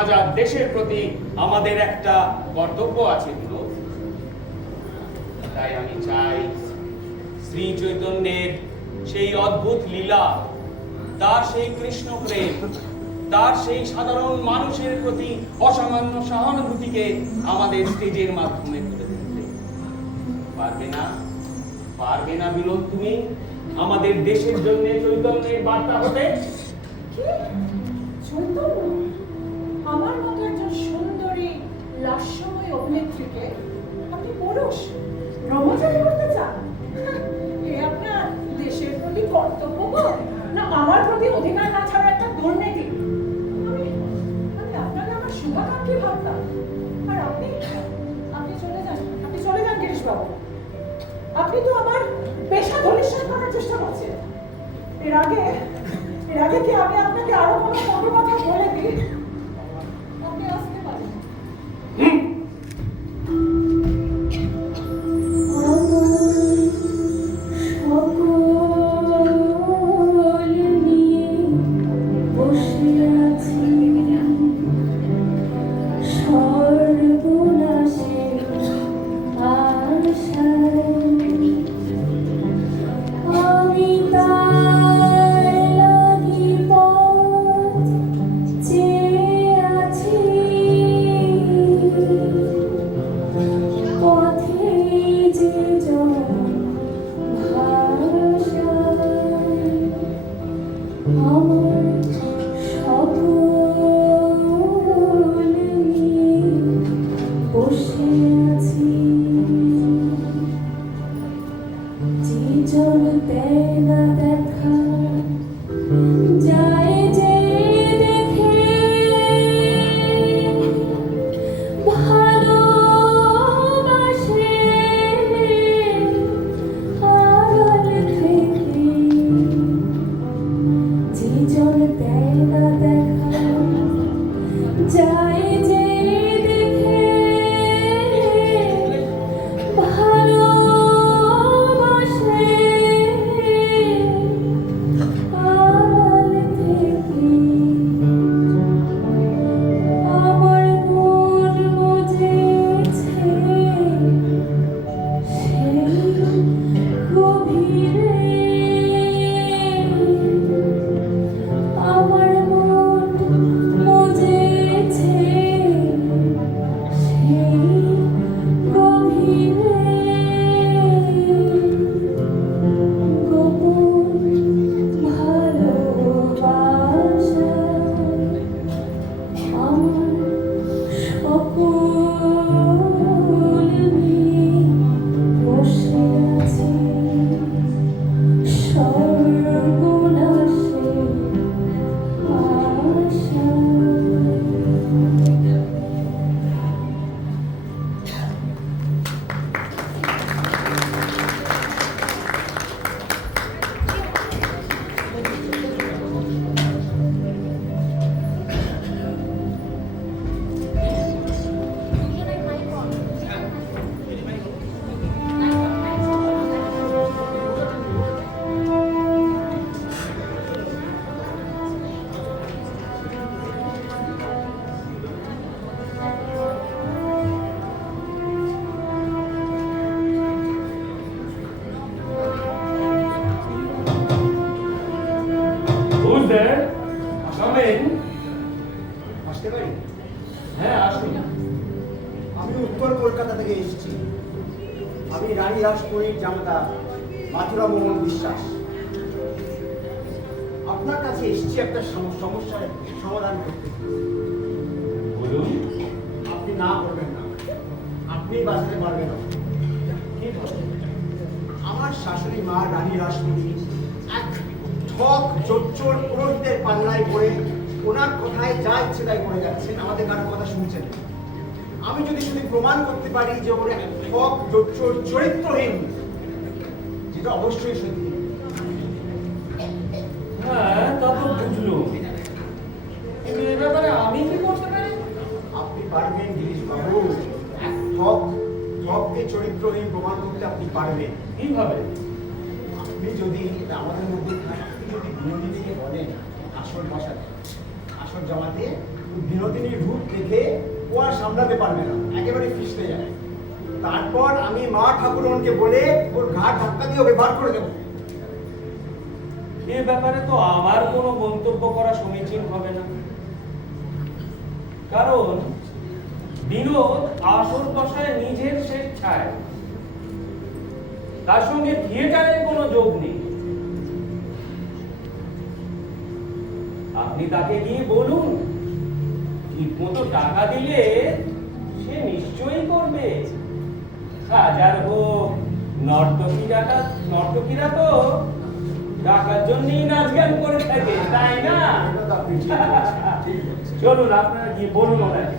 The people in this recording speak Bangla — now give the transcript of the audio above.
আজাদ দেশের প্রতি আমাদের একটা কর্তব্য আছে বিনোদ। তাই আমি চাই শ্রী চৈতন্যের সেই অদ্ভুত লীলা, তার সেই কৃষ্ণ প্রেম, তার সেই সাধারণ মানুষের প্রতি অসামান্য সহানুভূতিকে আমাদের স্টেজের মাধ্যমে তুলে ধরতে পারবে না? পারবে না বিনোদ তুমি আমাদের দেশের জন্য চৈতন্যের বার্তা হতে? চৈতন্য আমার মতো একজন সুন্দরী লাস্যময় অভিনেত্রীকে আপনি পুরুষ ব্রহ্মচারী করতে চান? এ আপনার দেশের প্রতি কর্তব্যবোধ না আমার প্রতি অধিকার না ছাড়া একটা দুর্নীতি? আমি আপনাকে আমার শুভাকাঙ্ক্ষী ভাবতাম। আর আপনি আপনি চলে যান, আপনি চলে যান গিরিশবাবু। আপনি তো আমার পেশা ধলিস্বাদ করার চেষ্টা করছেন। এর আগে কি আমি আপনাকে আরো কোনো কটু কথা বলে দিই? আপনি আসতে পারেন। আমি উত্তর কলকাতা থেকে এসেছি। আমি রানী রাসমণির জামাতা মাথুরা মোহন বিশ্বাস। আপনার কাছে এসেছি একটা সমস্যার সমাধান করতে। বলুন। আপনি না করবেন না, আপনি বাঁচাতে পারবেন না। আমার শাশুড়ি মা রানী রাসমণি এক ঠক জোচ্চোর পুরোহিতের পাল্লায় পড়ে ওনার কথায় যা ইচ্ছে তাই করে যাচ্ছেন, আমাদের কারো কথা শুনছেন। আমি যদি শুধু প্রমাণ করতে পারি যে ওর এক ঠক জোচ্চোর চরিত্রহীন, যেটা অবশ্যই সত্যি। হ্যাঁ, তা তো বুঝলুম, কিন্তু এ ব্যাপারে আমি কি করতে পারি? আপনি পারবেন গিরিশ বাবু, এক ঠককে চরিত্রহীন প্রমাণ করতে আপনি পারবেন। কিভাবে? আপনি যদি আমাদের মধ্যে যদি বিনোদিনীকে বলেন আসর বসাতে, আসর জমাতে বিনোদিনীর রূপ দেখে ও আর সামলাতে পারবে না, একেবারে ফিসতে যাবে। তারপর আমি মা ঠাকুরনকে বলে ওর ঘাট ধাক্কা দিয়ে ওকে বার করে দেবো। এ ব্যাপারে তো আমার কোনো মন্তব্য করা সমীচীন হবে না, কারণ বিনোদ আসল দশায় নিজের স্বেচ্ছায়, তার সঙ্গে থিয়েটারের কোনো যোগ নেই। আপনি তাকে গিয়ে বলুন, ঠিক মতো টাকা দিলে সে নিশ্চয়ই করবে। হাজার হোক, নর্তকীরা তো টাকার জন্যই নাচ গান করে থাকে, তাই না? এটা তো আপনি ঠিক বলেছেন, ঠিক বলেছেন। চলুন আপনারা গিয়ে বলুন ওনাকে।